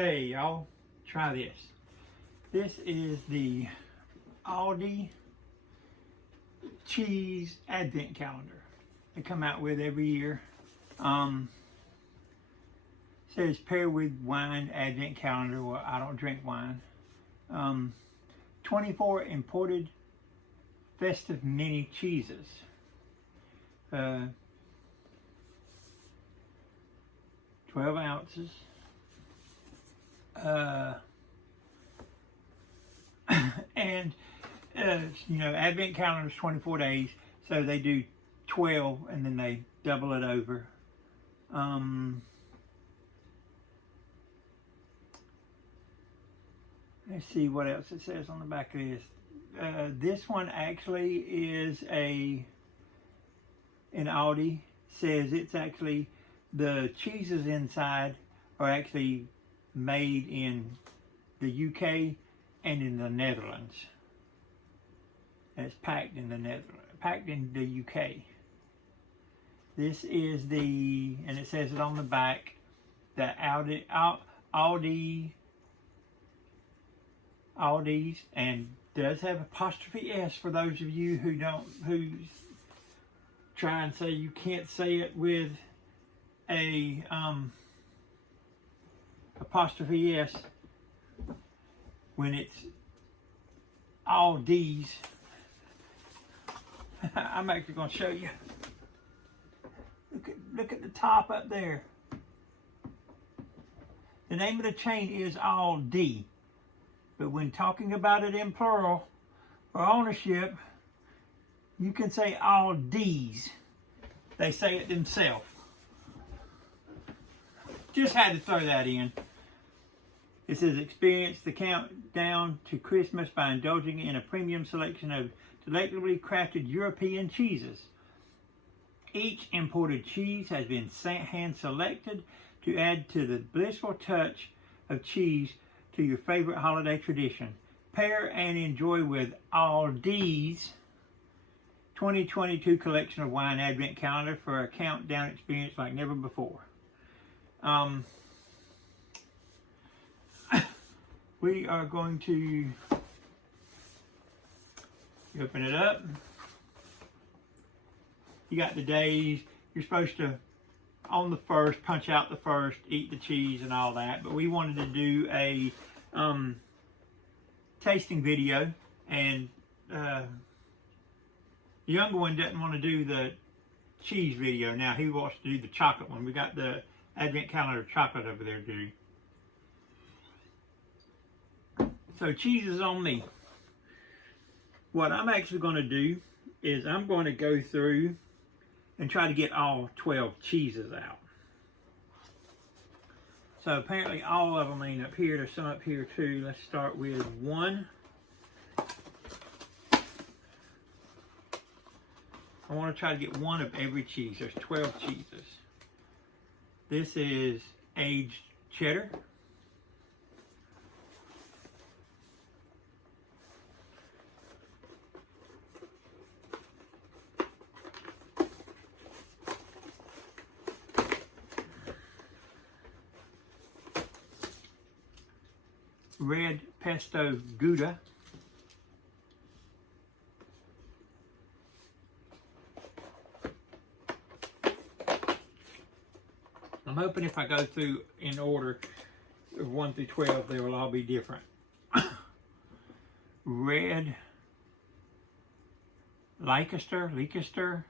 Hey y'all, try this. This is the Aldi cheese advent calendar they come out with every year. Says pair with wine advent calendar. Well, I don't drink wine. 24 imported festive mini cheeses. 12 ounces. And you know, advent calendar is 24 days, so they do 12 and then they double it over. Let's see what else it says on the back of this. This one actually is in Aldi, says it's actually, the cheeses inside are actually made in the UK and in the Netherlands. And it's packed in the UK. This is and it says it on the back, that Aldi's, and does have apostrophe S for those of you who try and say you can't say it with a apostrophe S when it's Aldi's. I'm actually going to show you. Look at the top up there. The name of the chain is Aldi, but when talking about it in plural for ownership, you can say Aldi's. They say it themselves. Just had to throw that in. It says experience the countdown to Christmas by indulging in a premium selection of delectably crafted European cheeses. Each imported cheese has been hand selected to add to the blissful touch of cheese to your favorite holiday tradition. Pair and enjoy with Aldi's 2022 collection of wine advent calendar for a countdown experience like never before. We are going to open it up. You got the days. You're supposed to, on the first, punch out the first, eat the cheese and all that. But we wanted to do a tasting video, and the younger one doesn't want to do the cheese video. Now he wants to do the chocolate one. We got the advent calendar chocolate over there to do. So cheese is on me. What I'm actually going to do is I'm going to go through and try to get all 12 cheeses out. So apparently all of them ain't up here. There's some up here too. Let's start with one. I want to try to get one of every cheese. There's 12 cheeses. This is aged cheddar. Red pesto Gouda. I'm hoping if I go through in order of 1 through 12, they will all be different. Red Leicester.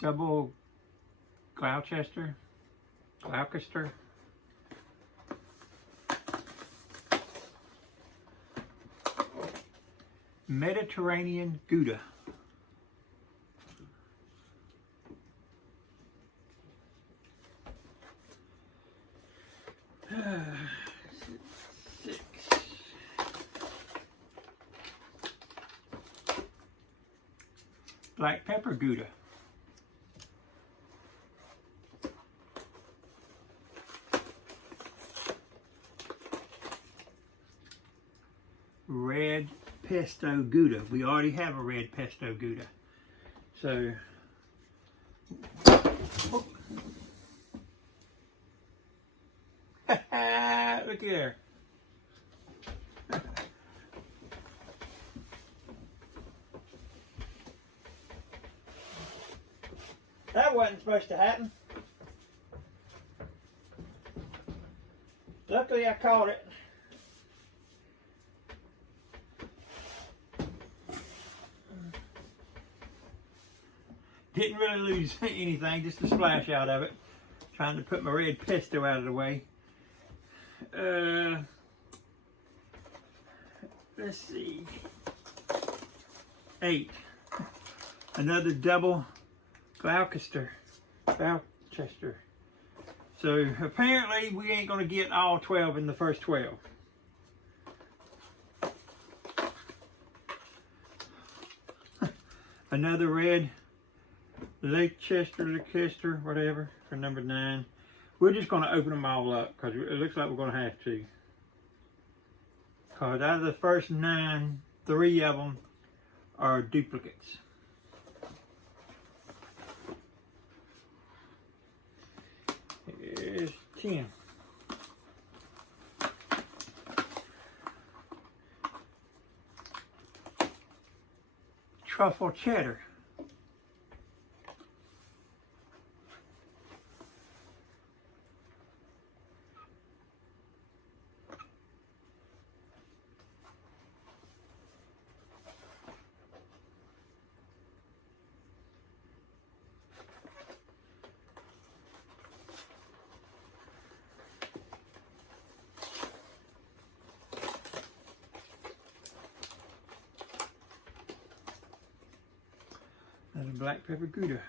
Double Gloucester. Mediterranean Gouda. Six. Black pepper Gouda. red pesto Gouda. We already have a red pesto Gouda. So, oh. Look there. That wasn't supposed to happen. Luckily I caught it. Didn't really lose anything, just a splash out of it. Trying to put my red pesto out of the way. Let's see. 8. Another double Gloucester. So apparently we ain't gonna get all 12 in the first 12. Another red Leicester, whatever, for number 9. We're just gonna open them all up because it looks like we're gonna have to. Because out of the first 9, 3 of them are duplicates. Here's 10. Truffle cheddar. That's a black pepper Gouda.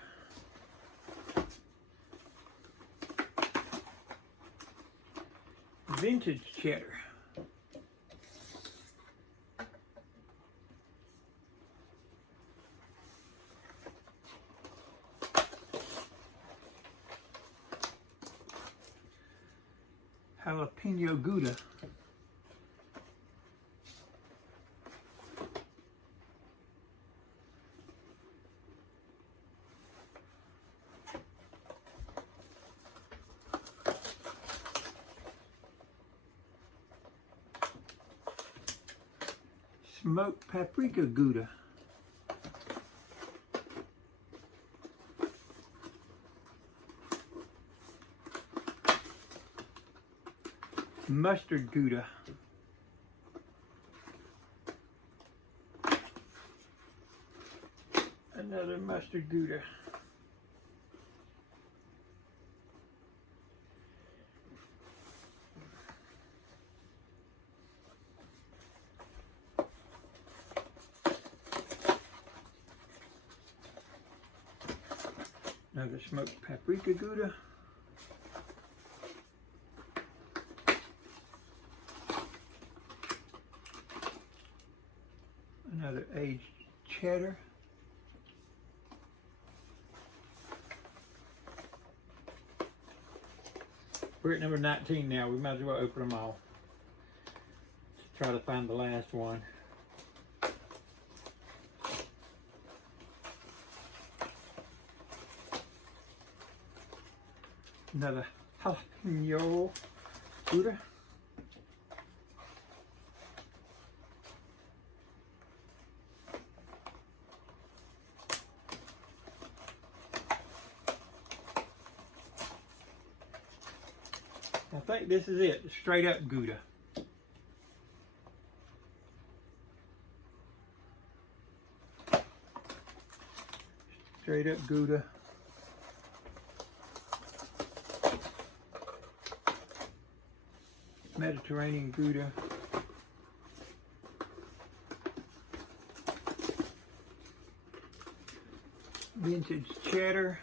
Vintage cheddar. Jalapeno Gouda. Smoked paprika Gouda. Mustard Gouda. Another mustard Gouda. Another smoked paprika Gouda. Another aged cheddar. We're at number 19 now. We might as well open them all. Let's try to find the last one. Another jalapeno Gouda. I think this is it, straight up Gouda. Straight up Gouda. Mediterranean Gouda. Vintage cheddar.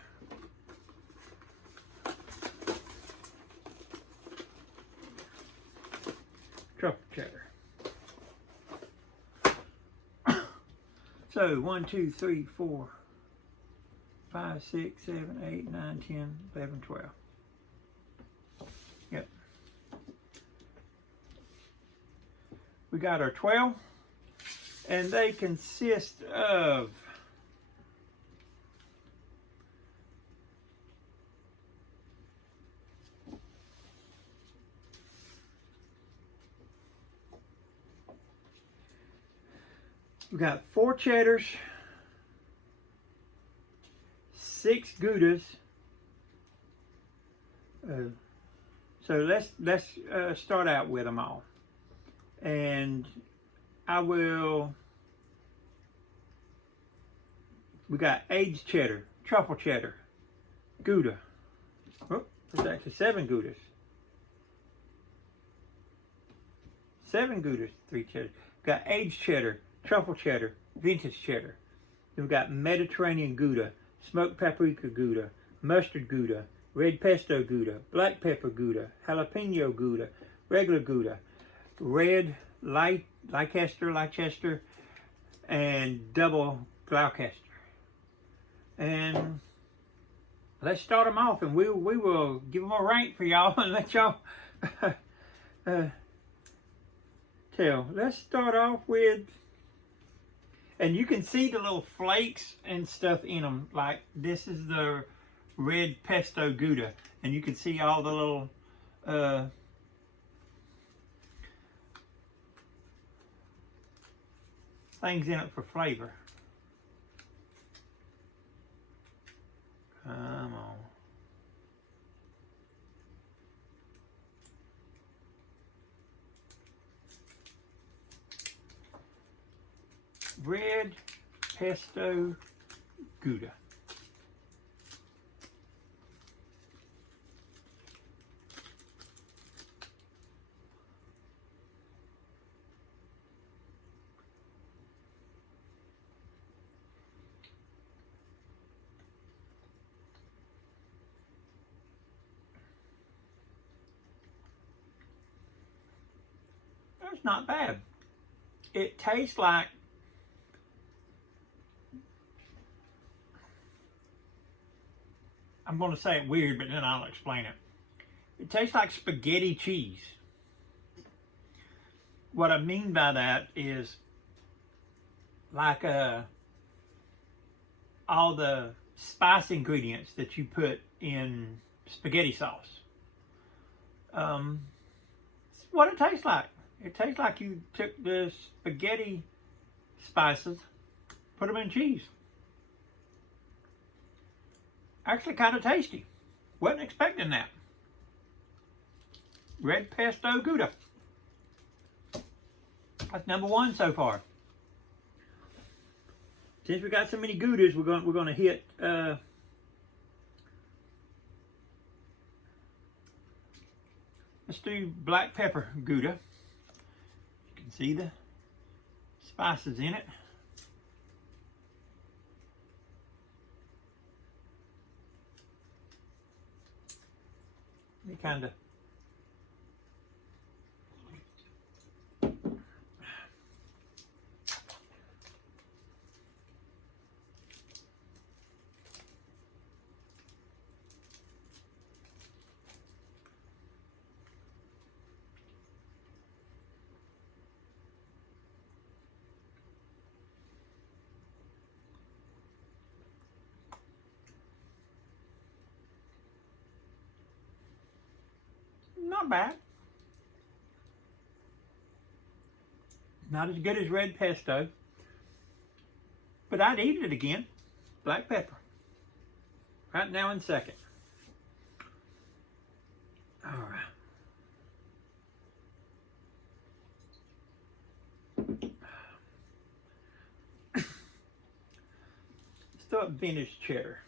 Truffle cheddar. So 1, 2, 3, 4, 5, 6, 7, 8, 9, 10, 11, 12. Yep. We got our 12. And they consist of we got 4 cheddars, 6 Goudas. So let's start out with them all, and we got aged cheddar, truffle cheddar, Gouda. Oh, there's actually 7 Goudas. 7 Goudas, 3 cheddar. We've got aged cheddar, truffle cheddar, vintage cheddar. Then we've got Mediterranean Gouda, smoked paprika Gouda, mustard Gouda, red pesto Gouda, black pepper Gouda, jalapeno Gouda, regular Gouda, red Leicester, and double Gloucester. And let's start them off, and we will give them a rank for y'all and let y'all tell. Let's start off with, and you can see the little flakes and stuff in them. Like this is the red pesto Gouda, and you can see all the little things in it for flavor. Come on. Red pesto Gouda. That's not bad. It tastes like I'm going to say it weird, but then I'll explain it. It tastes like spaghetti cheese. What I mean by that is like all the spice ingredients that you put in spaghetti sauce. It's what it tastes like. It tastes like you took the spaghetti spices, put them in cheese. Actually kind of tasty. Wasn't expecting that. Red pesto Gouda. That's number 1 so far. Since we got so many Goudas, we're going to hit let's do black pepper Gouda. You can see the spices in it. They kind of not bad. Not as good as red pesto, but I'd eat it again. Black pepper. Right now in second. All right. Let's start vintage cheddar.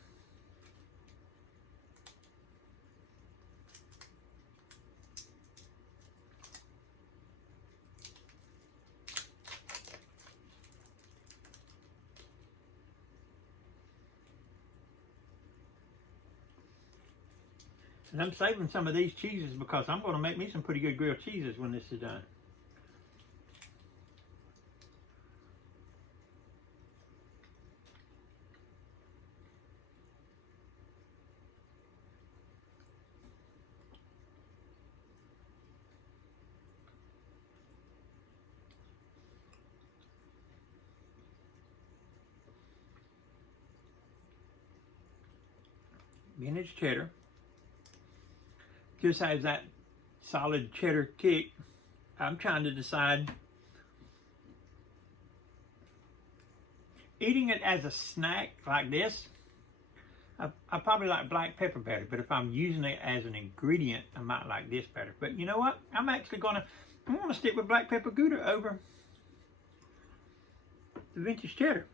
And I'm saving some of these cheeses because I'm going to make me some pretty good grilled cheeses when this is done. vintage cheddar. Just has that solid cheddar kick. I'm trying to decide, eating it as a snack like this, I probably like black pepper better, but if I'm using it as an ingredient, I might like this better. But you know what? I'm gonna stick with black pepper Gouda over the vintage cheddar.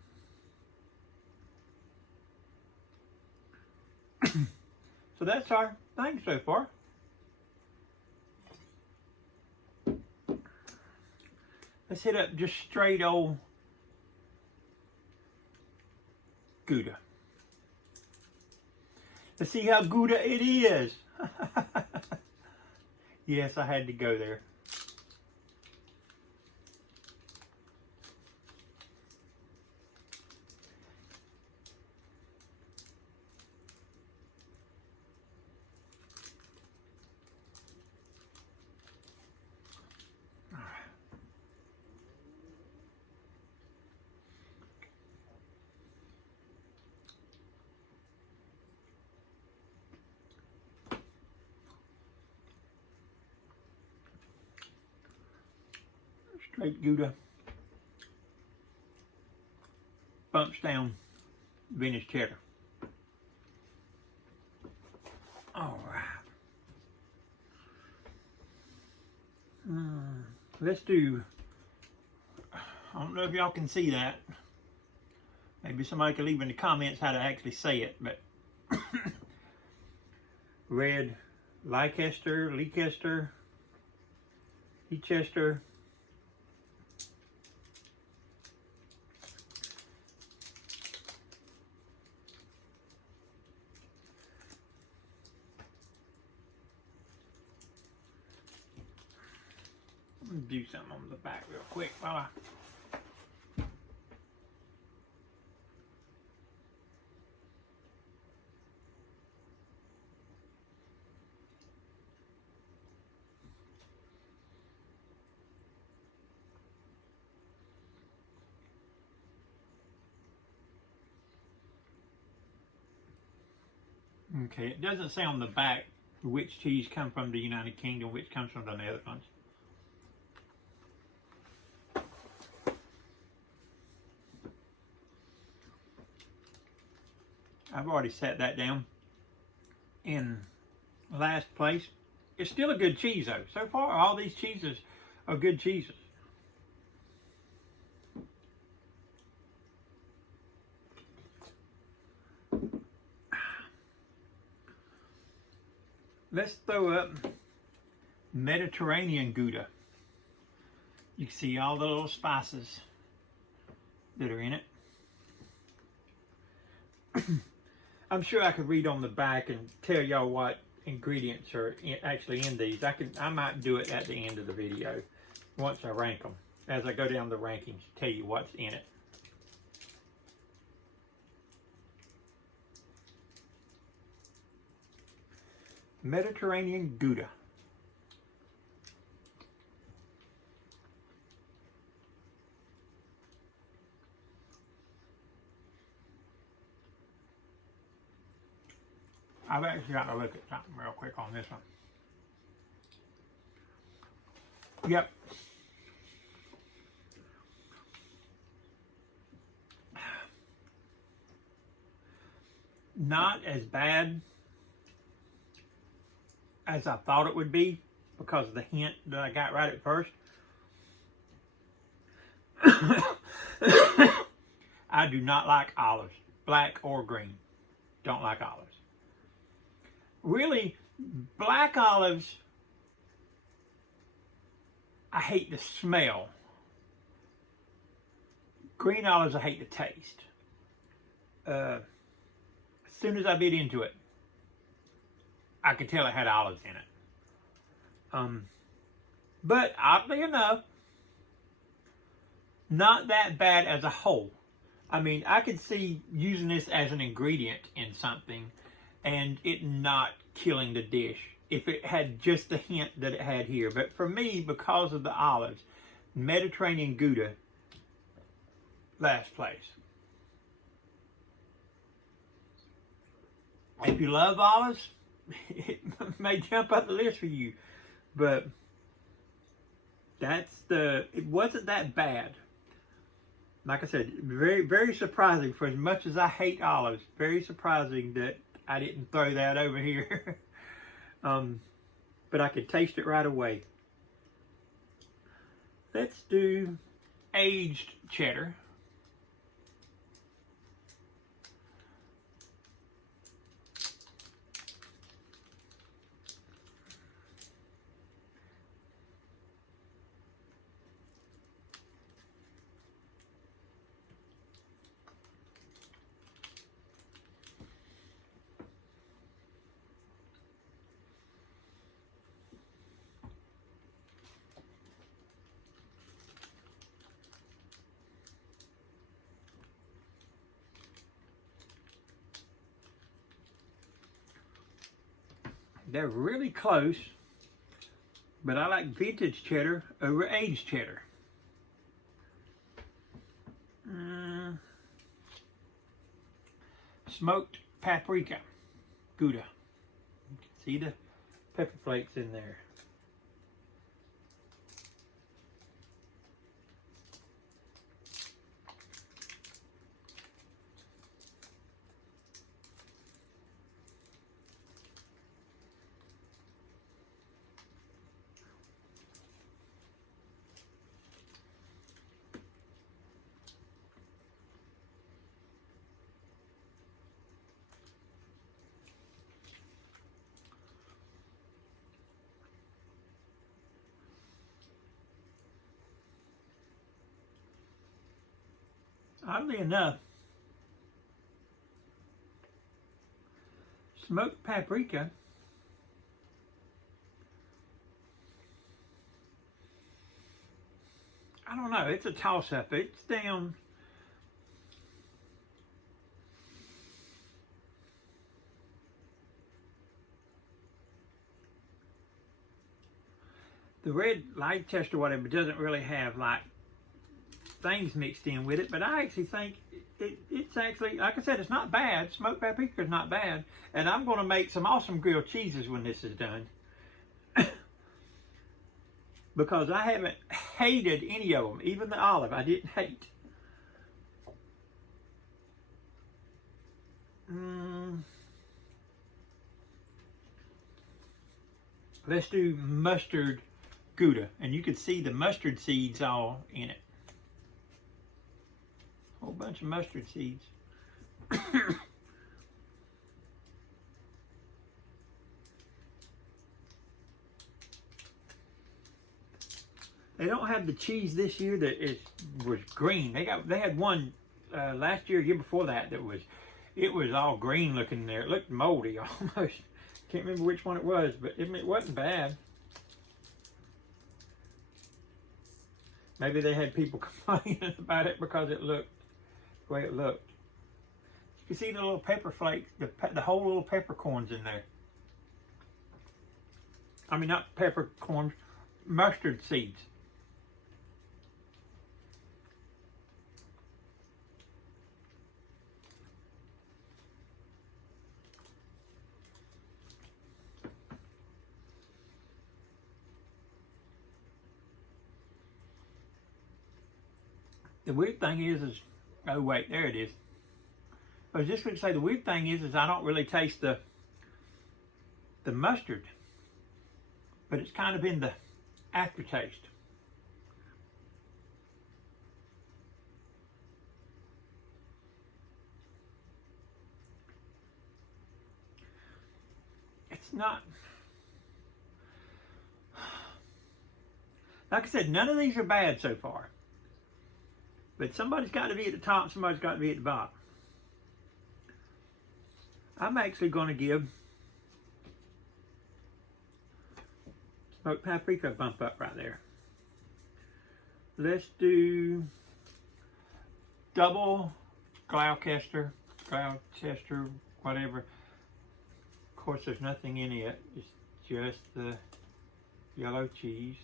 So that's our thing so far. Let's hit up just straight old Gouda. Let's see how Gouda it is. Yes, I had to go there. Straight Gouda. Bumps down vintage cheddar. All right. Let's do, I don't know if y'all can see that. Maybe somebody can leave in the comments how to actually say it, but red Leicester, Leicester. Do something on the back real quick while I okay, it doesn't say on the back which cheese come from the United Kingdom, which comes from the Netherlands. I've already set that down in last place. It's still a good cheese though. So far, all these cheeses are good cheeses. Let's throw up Mediterranean Gouda. You can see all the little spices that are in it. I'm sure I could read on the back and tell y'all what ingredients are actually in these. I might do it at the end of the video once I rank them. As I go down the rankings, tell you what's in it. Mediterranean Gouda. I've actually got to look at something real quick on this one. Yep. Not as bad as I thought it would be because of the hint that I got right at first. I do not like olives, black or green. Don't like olives. Really, black olives, I hate the smell. Green olives, I hate the taste. As soon as I bit into it, I could tell it had olives in it. But oddly enough, not that bad as a whole. I mean, I could see using this as an ingredient in something and it not killing the dish if it had just the hint that it had here. But for me, because of the olives, Mediterranean Gouda, last place. If you love olives, it may jump up the list for you. But it wasn't that bad. Like I said, very, very surprising. For as much as I hate olives, very surprising that I didn't throw that over here. But I could taste it right away. Let's do aged cheddar. They're really close, but I like vintage cheddar over aged cheddar. Smoked paprika, Gouda. You can see the pepper flakes in there. Oddly enough, smoked paprika I don't know, it's a toss-up. It's down. The red Leicester or whatever doesn't really have like things mixed in with it, but I actually think it's actually, like I said, it's not bad. Smoked paprika is not bad, and I'm going to make some awesome grilled cheeses when this is done. Because I haven't hated any of them, even the olive I didn't hate. Let's do mustard Gouda, and you can see the mustard seeds all in it. A whole bunch of mustard seeds. They don't have the cheese this year that was green. They had one last year, year before that it was all green looking there. It looked moldy almost. Can't remember which one it was, but it wasn't bad. Maybe they had people complaining about it because it looked the way it looked. You can see the little pepper flakes, the whole little peppercorns in there. I mean, not peppercorns, mustard seeds. The weird thing is, oh wait, there it is. I was just going to say the weird thing is I don't really taste the mustard, but it's kind of in the aftertaste. It's not, like I said, none of these are bad so far. But somebody's got to be at the top, somebody's got to be at the bottom. I'm actually going to give smoked paprika a bump up right there. Let's do double Gloucester, whatever. Of course, there's nothing in it. It's just the yellow cheese.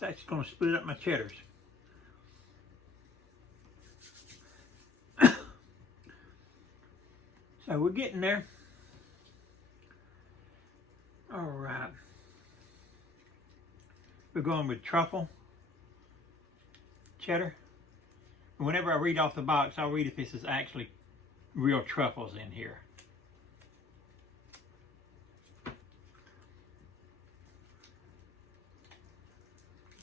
It's actually going to split up my cheddars. So we're getting there. All right. We're going with truffle, cheddar. Whenever I read off the box, I'll read if this is actually real truffles in here.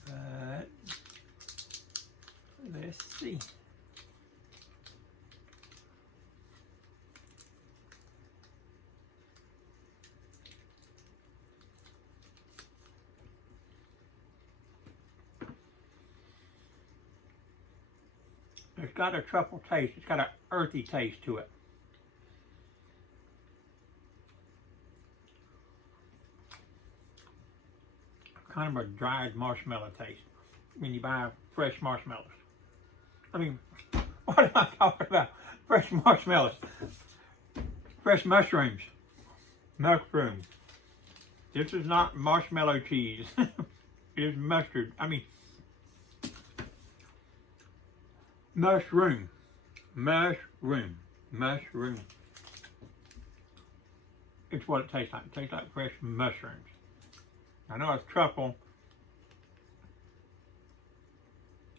But let's see. It's got a truffle taste. It's got an earthy taste to it. Kind of a dried marshmallow taste when you buy fresh marshmallows. I mean, what am I talking about? Fresh marshmallows. Fresh mushrooms. Mushrooms. This is not marshmallow cheese. It is mustard. I mean, mushroom. Mushroom. Mushroom. It's what it tastes like. It tastes like fresh mushrooms. I know it's truffle.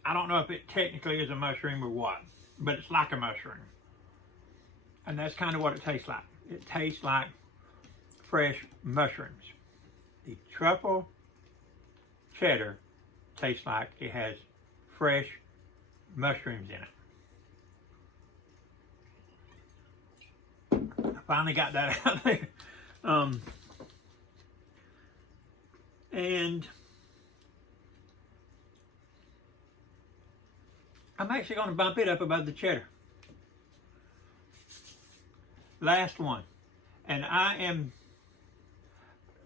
I don't know if it technically is a mushroom or what, but it's like a mushroom. And that's kind of what it tastes like. It tastes like fresh mushrooms. The truffle cheddar tastes like it has fresh mushrooms in it. I finally got that out there. And I'm actually going to bump it up above the cheddar. Last one. And I am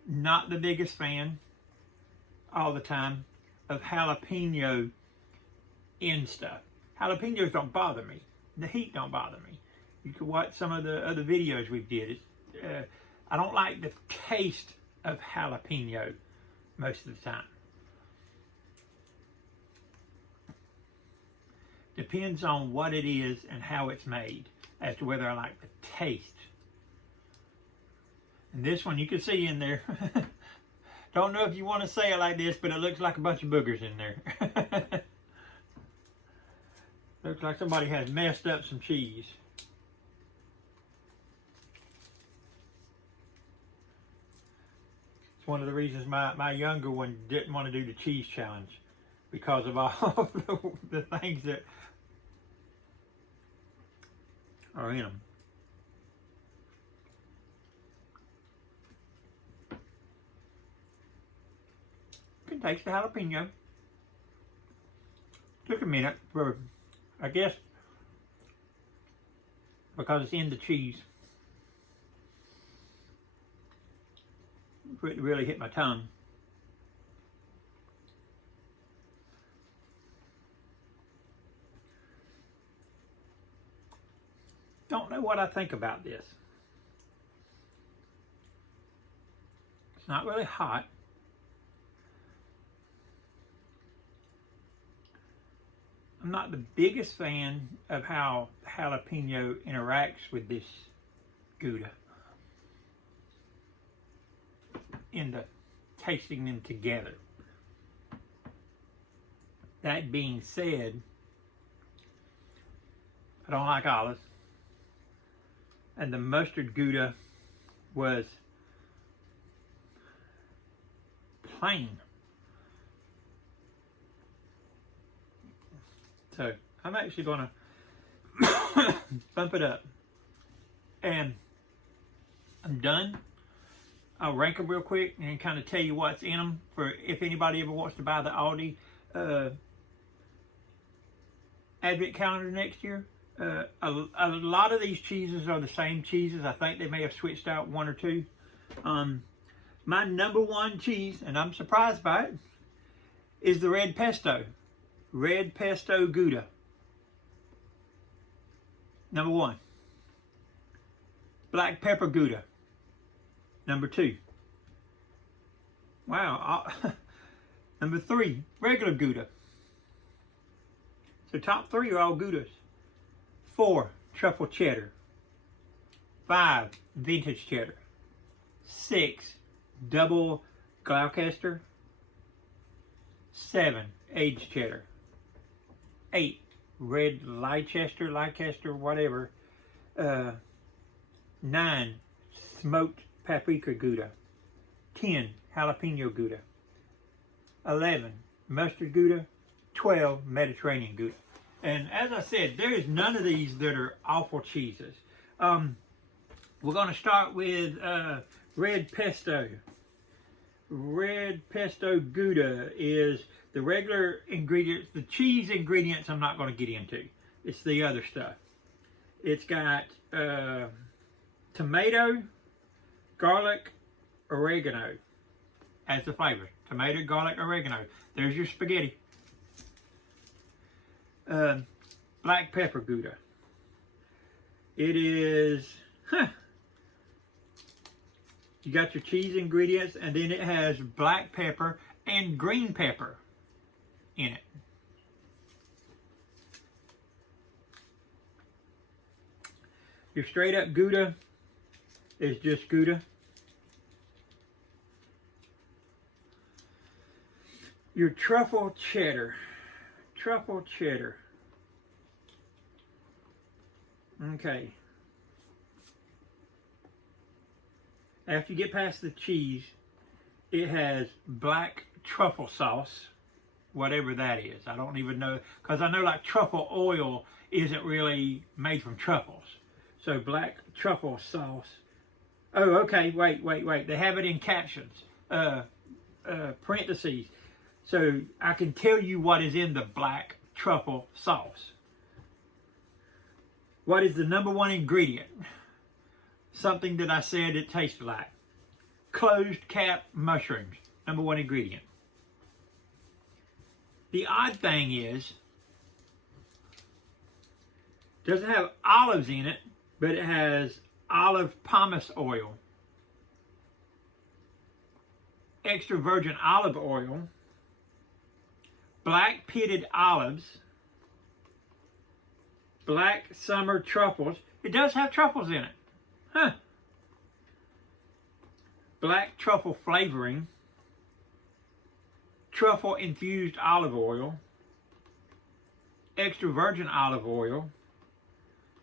not the biggest fan all the time of jalapeno in stuff. Jalapenos don't bother me. The heat don't bother me. You can watch some of the other videos we did. I don't like the taste of jalapeno most of the time. Depends on what it is and how it's made as to whether I like the taste. And this one you can see in there. Don't know if you want to say it like this, but it looks like a bunch of boogers in there. Looks like somebody has messed up some cheese. It's one of the reasons my younger one didn't want to do the cheese challenge, because of all the things that are in them. You can taste the jalapeno. Took a minute for, I guess, because it's in the cheese, for it to really hit my tongue. Don't know what I think about this. It's not really hot. I'm not the biggest fan of how jalapeno interacts with this Gouda in the tasting them together. That being said, I don't like olives, and the mustard Gouda was plain. So I'm actually going to bump it up, and I'm done. I'll rank them real quick and kind of tell you what's in them for if anybody ever wants to buy the Aldi Advent calendar next year. A lot of these cheeses are the same cheeses. I think they may have switched out one or two. My number one cheese, and I'm surprised by it, is the red pesto. Red pesto Gouda. Number one. Black pepper Gouda. Number two. Wow. Number 3, regular Gouda. So top 3 are all Goudas. 4, truffle cheddar. 5, vintage cheddar. 6, double Gloucester. 7, aged cheddar. 8, red Leicester, whatever. 9, smoked paprika Gouda. 10, jalapeno Gouda. 11, mustard Gouda. 12, Mediterranean Gouda. And as I said, there is none of these that are awful cheeses. We're going to start with red pesto. Red pesto Gouda is the regular ingredients. The cheese ingredients I'm not going to get into. It's the other stuff. It's got tomato, garlic, oregano as the flavor. Tomato, garlic, oregano. There's your spaghetti. Black pepper Gouda. It is, you got your cheese ingredients, and then it has black pepper and green pepper in it. Your straight up Gouda is just Gouda. Your truffle cheddar. Truffle cheddar. Okay. After you get past the cheese, it has black truffle sauce, whatever that is. I don't even know, because I know like truffle oil isn't really made from truffles. So black truffle sauce. Oh, okay, wait. They have it in captions, parentheses. So I can tell you what is in the black truffle sauce. What is the number 1 ingredient? Something that I said it tasted like. Closed cap mushrooms, number 1 ingredient. The odd thing is, it doesn't have olives in it, but it has olive pomace oil, extra virgin olive oil, black pitted olives, black summer truffles. It does have truffles in it. Huh. Black truffle flavoring, truffle infused olive oil, extra virgin olive oil,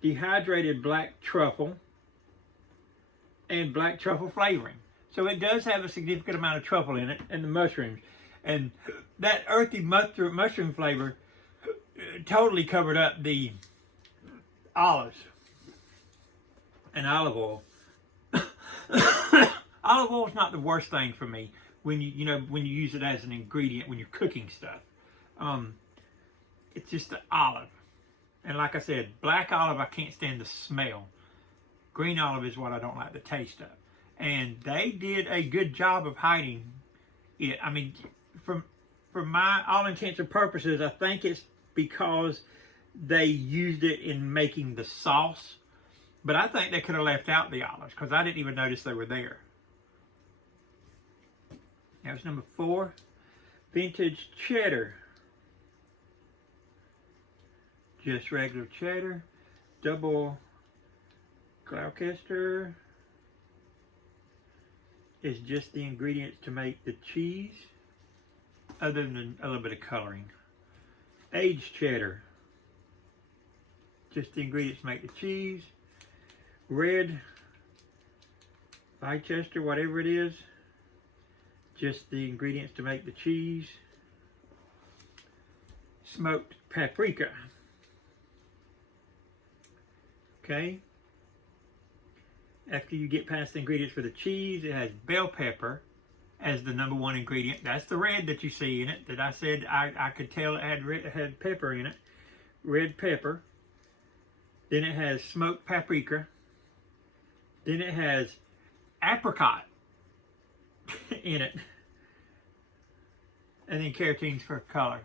dehydrated black truffle, and black truffle flavoring. So it does have a significant amount of truffle in it, and the mushrooms. And that earthy mushroom flavor totally covered up the olives and olive oil. Olive oil is not the worst thing for me when you use it as an ingredient when you're cooking stuff. It's just the olive. And like I said, black olive I can't stand the smell. Green olive is what I don't like the taste of. And they did a good job of hiding it. I mean, from my all intents and purposes, I think it's because they used it in making the sauce. But I think they could have left out the olives because I didn't even notice they were there. That was number 4. Vintage cheddar. Just regular cheddar. Double Gloucester is just the ingredients to make the cheese, other than a little bit of coloring. Aged cheddar. Just the ingredients to make the cheese. Red Leicester, whatever it is, just the ingredients to make the cheese. Smoked paprika. Okay. After you get past the ingredients for the cheese, it has bell pepper as the number 1 ingredient. That's the red that you see in it that I said I could tell it had pepper in it. Red pepper. Then it has smoked paprika. Then it has apricot in it. And then carotenes for color.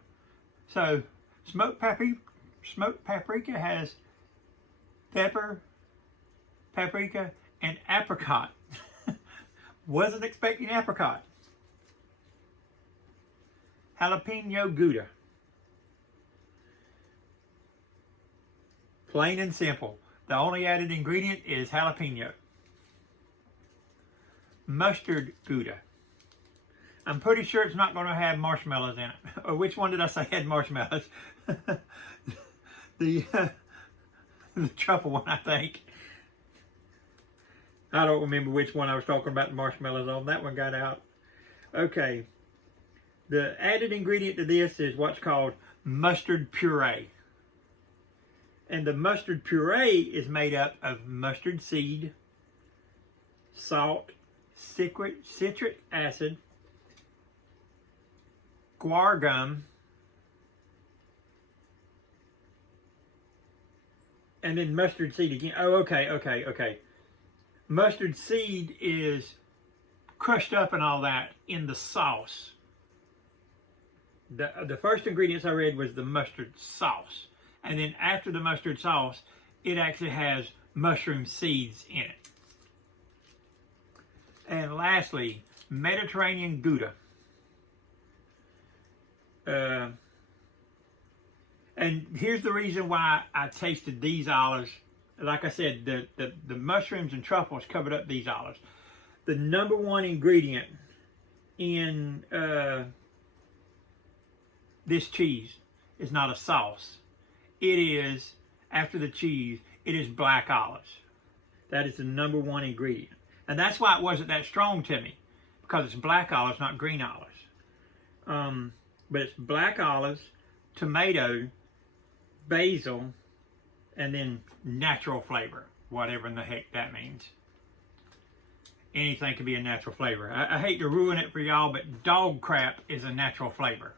So smoked paprika has pepper, paprika, and apricot. Wasn't expecting apricot. jalapeno Gouda. Plain and simple. The only added ingredient is jalapeno. Mustard Gouda. I'm pretty sure it's not going to have marshmallows in it. Or which one did I say had marshmallows? the truffle one, I think. I don't remember which one I was talking about the marshmallows on. That one got out. Okay. The added ingredient to this is what's called mustard puree. And the mustard puree is made up of mustard seed, salt, citric acid, guar gum, and then mustard seed again. Oh, okay. Mustard seed is crushed up and all that in the sauce. The first ingredients I read was the mustard sauce. And then after the mustard sauce, it actually has mushroom seeds in it. And lastly, Mediterranean Gouda. And here's the reason why I tasted these olives. Like I said, the mushrooms and truffles covered up these olives. The number one ingredient in this cheese is not a sauce. It is, after the cheese, it is black olives. That is the number one ingredient. And that's why it wasn't that strong to me, because it's black olives, not green olives. But it's black olives, tomato, basil, and then natural flavor, whatever in the heck that means. Anything can be a natural flavor. I hate to ruin it for y'all, but dog crap is a natural flavor.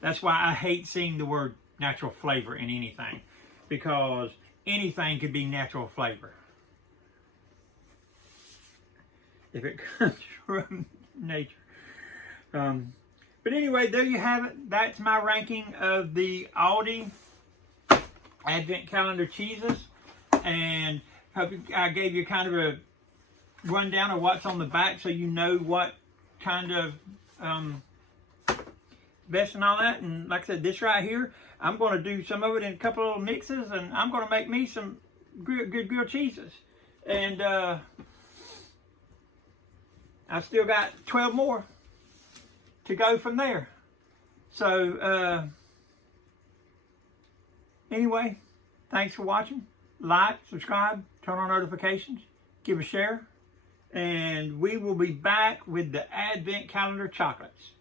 That's why I hate seeing the word natural flavor in anything, because anything could be natural flavor if it comes from nature. But anyway, there you have it. That's my ranking of the Aldi Advent Calendar cheeses, and hope I gave you kind of a rundown of what's on the back, so you know what kind of best and all that. And like I said, this right here, I'm going to do some of it in a couple of little mixes, and I'm going to make me some good grilled cheeses. And I've still got 12 more to go from there. So anyway, thanks for watching. Like, subscribe, turn on notifications, give a share, and we will be back with the Advent Calendar chocolates.